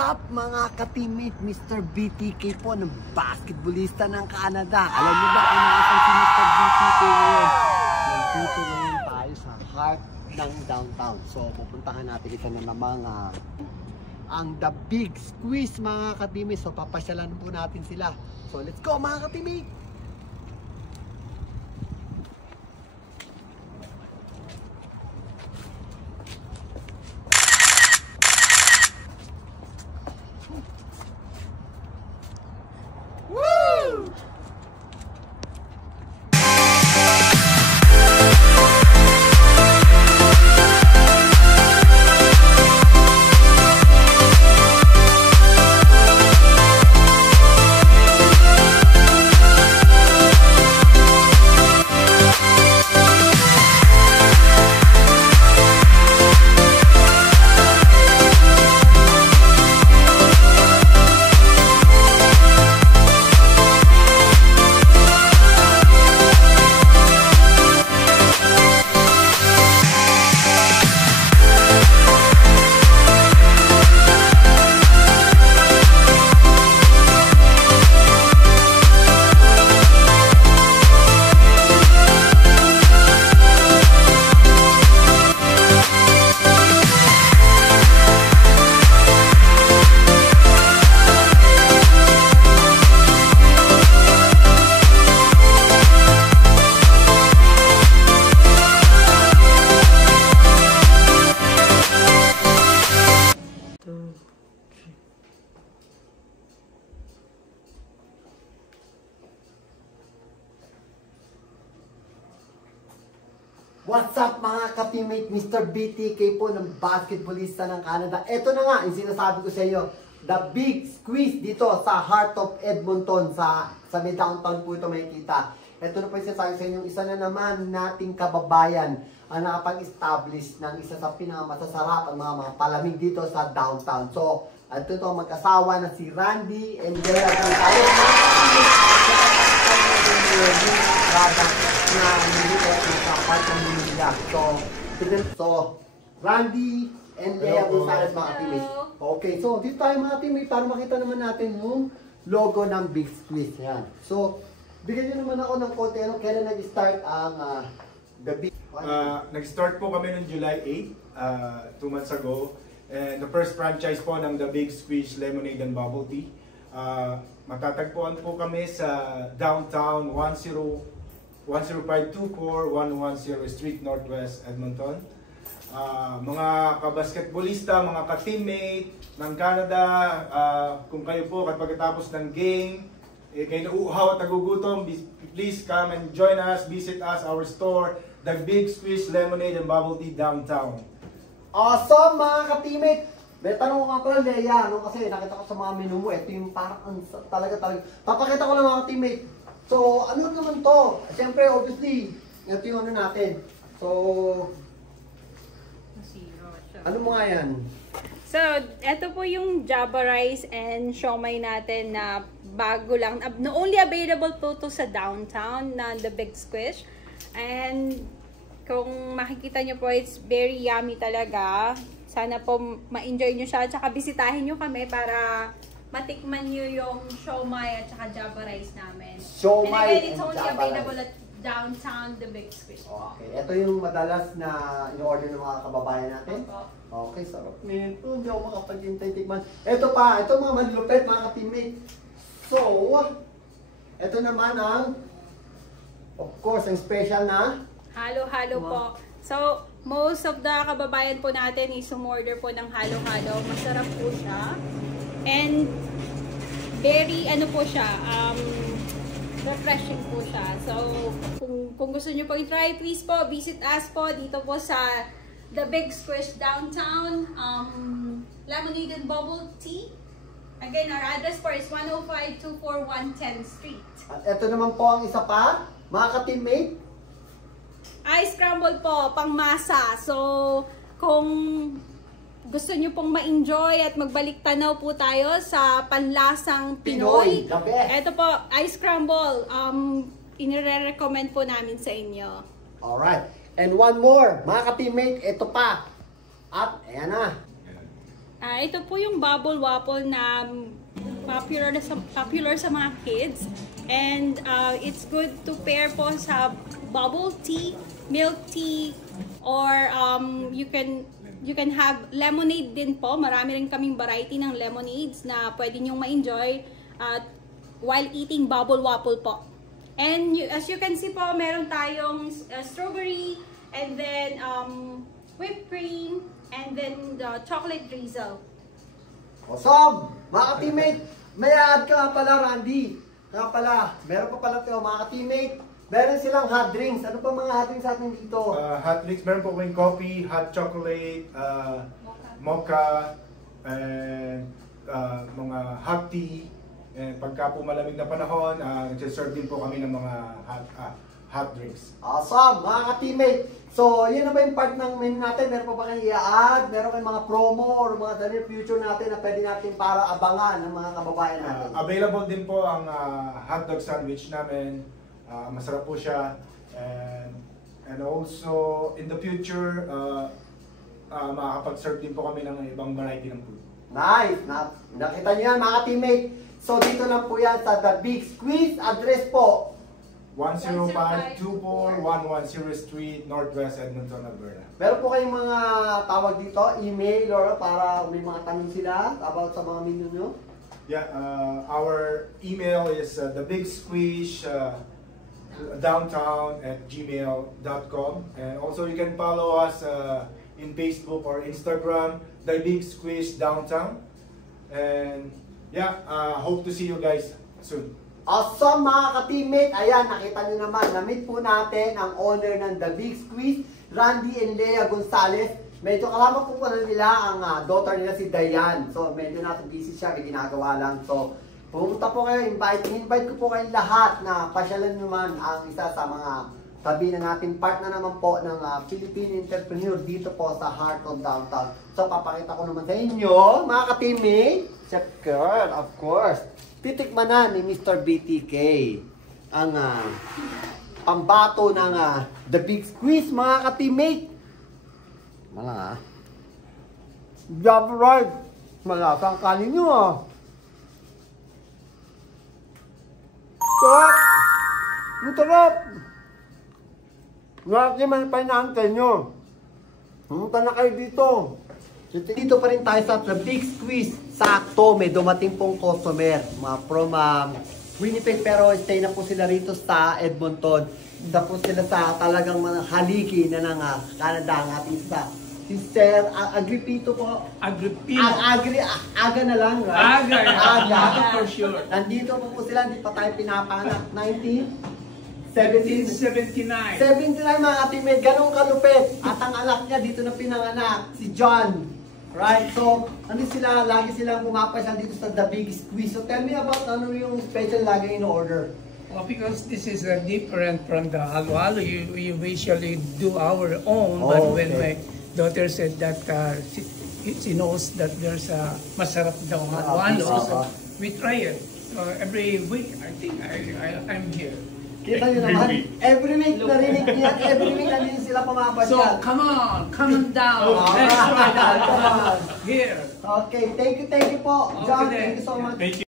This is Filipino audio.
up mga ka-teammate? Mr. BTK po, ng basketballista ng Canada. Alam niyo ba kung nakasang si Mr. BTK ngayon? Nandito ngayon tayo sa heart ng downtown. So, pupuntahan natin ito na namang ang The Big Squeeze mga ka-teammate. So, papasyalan po natin sila. So, let's go mga ka-teammate! What's up mga ka-teammate? Mr. BTK po ng basketballista ng Canada. Ito na nga, yung sinasabi ko sa iyo. The Big Squeeze dito sa heart of Edmonton. Sa may downtown po ito makikita. Ito na po yung sinasabi sa inyo. Isa na naman nating kababayan ang nakapag-establish ng isa sa pinakamasasarap ang mga palamig dito sa downtown. So, ito ito mag-asawa na si Randy and Bella. So, Randy and Leah Gonzalez mga teammates. Okay, so dito tayo mga teammates para makita naman natin yung logo ng Big Squeeze. Yan. So, bigyan nyo naman ako ng konti. Kailan nag-start ang The Big Nag-start po kami noong July 8, 2 months ago. And the first franchise po ng The Big Squeeze Lemonade and Bubble Tea. Matatagpuan po kami sa downtown 10524 110 Street Northwest, Edmonton. Mga kabasketballista, mga ka-teammate ng Canada, kung kayo po pagkatapos ng game, kayo nauuhaw at nagugutom, please come and join us, visit us, our store, The Big Squeeze Lemonade and Bubble Tea downtown. Awesome mga ka-teammate! May tanong ko nga pala, Leia, kasi nakita ko sa mga menu mo, ito yung parang talaga. Papakita ko lang mga teammate. So, ano naman to? Siyempre, obviously, ito yung ano natin. So, ano mo nga yan? So, ito po yung Java rice and siomai natin na bago lang. Only available po to sa downtown na The Big Squeeze. And kung makikita nyo po, it's very yummy talaga. Sana po ma-enjoy nyo siya at saka bisitahin nyo kami para matikman nyo yung siomai at saka Java rice namin. Siomai and again, it's only Java available rice. at downtown The Big Squeeze. Okay, ito yung madalas na in-order ng mga kababayan natin. Okay, sarap nito. Hindi ako makapag-intay tikman. Ito pa, ito mga manlupet mga ka-teammate. So, ito naman ang, of course, ang special na halo-halo po. So, most of the kababayan po natin is umorder po ng halo-halo. Masarap po siya. And very ano po siya, refreshing po siya. So, kung gusto niyo po i-try, please po visit us po dito po sa The Big Squeeze downtown, Lemonade and Bubble Tea. Again, our address po is 10524 110 Street. At ito naman po ang isa pa, mga ka-teammate. Ice scramble po, pang masa. So, kung gusto nyo pong ma-enjoy at magbalik tanaw po tayo sa panlasang Pinoy. Ito po, ice scramble. Inire-recommend po namin sa inyo. Alright. And one more, mga ka-teammate, ito pa. At, ayan na. Ito po yung bubble waffle na popular sa mga kids. And it's good to pair po sa bubble tea, milk tea, or you can have lemonade din po. Marami rin kaming variety ng lemonades na pwede nyong ma-enjoy while eating bubble waffle po. And as you can see po, meron tayong strawberry, and then whipped cream, and then the chocolate drizzle. Awesome! Mga ka-teammate, may add ka nga pala, Randy. Nga pala, meron pa pala tayo, mga ka-teammate. Meron silang hot drinks. Ano pa mga hot drinks natin dito? Hot drinks, meron po kaming coffee, hot chocolate, mocha, and mga hot tea. And pagka po malamig na panahon, nagsiserve din po kami ng mga hot drinks. Awesome, mga ka-teammate. So, yun na ba yung part ng menu natin? Meron pa ba kayong i-add? Meron kayong mga promo or mga near future natin na pwede natin para abangan ng mga kababayan natin? Available din po ang hotdog sandwich namin. Masarap po siya. And also, in the future, makakapag-serve din po kami ng ibang variety ng food. Nice! Nakita nyo yan, mga ka-teammate. So, dito lang po yan sa The Big Squeeze. Address po, 10524-1110 Street, Northwest Edmonton, Alberta. meron po kayong mga tawag dito, email or para may mga tanong sila about sa mga menu nyo? Yeah, our email is thebigsqueeze downtown@gmail.com, and also you can follow us in Facebook or Instagram, The Big Squeeze Downtown. And yeah, hope to see you guys soon. Awesome, mga ka-teammate. Ayan, nakita nyo naman, na-meet po natin ang owner ng The Big Squeeze, Randy and Lea Gonzalez. Medyo kalama po na nila ang daughter nila si Diane. So, medyo nasa busy siya, may ginagawa lang. So, pumunta po kayo, invite ko po kayong lahat na pasyalan naman ang isa sa mga tabi na natin part na naman po ng Philippine entrepreneur dito po sa heart of downtown. So, papakita ko naman sa inyo, mga ka-teammate, checker, of course, titikman na ni Mr. BTK ang pambato ng The Big Squeeze, mga ka-teammate. Mga job right. Malasa ang kanin nyo Sarap! Ang sarap! Grabe man pa inaantay nyo. Pumunta na kayo dito. Dito pa rin tayo sa The Big Squeeze. Sakto, may dumating pong customer. From Winnipeg, pero stay na po sila rito sa Edmonton. Tapos sila sa talagang haliki na ng Canada ang ating isa. Si Sir Agripito po. Agripino. Aga na lang, right? Aga for sure. Nandito po sila, hindi pa tayo pinapanganak. 1779. 79 mga teammate, ganun kalupit. At ang anak niya dito na pinanganak, si John. Right? So, sila, lagi silang pumapasyal dito sa The Big Squeeze. So, tell me about ano yung special lagi in order. Well, because this is different from the halo-halo. We usually do our own, but when my daughter said that she knows that there's a masarap daw halo-halo, so we try it. Every week, I think I'm here. Kita nyo naman, every week narinig niya, every week nandito sila pumapasyal. So, come on down. Let's try that. Here. Okay, thank you po, John. Thank you so much. Thank you.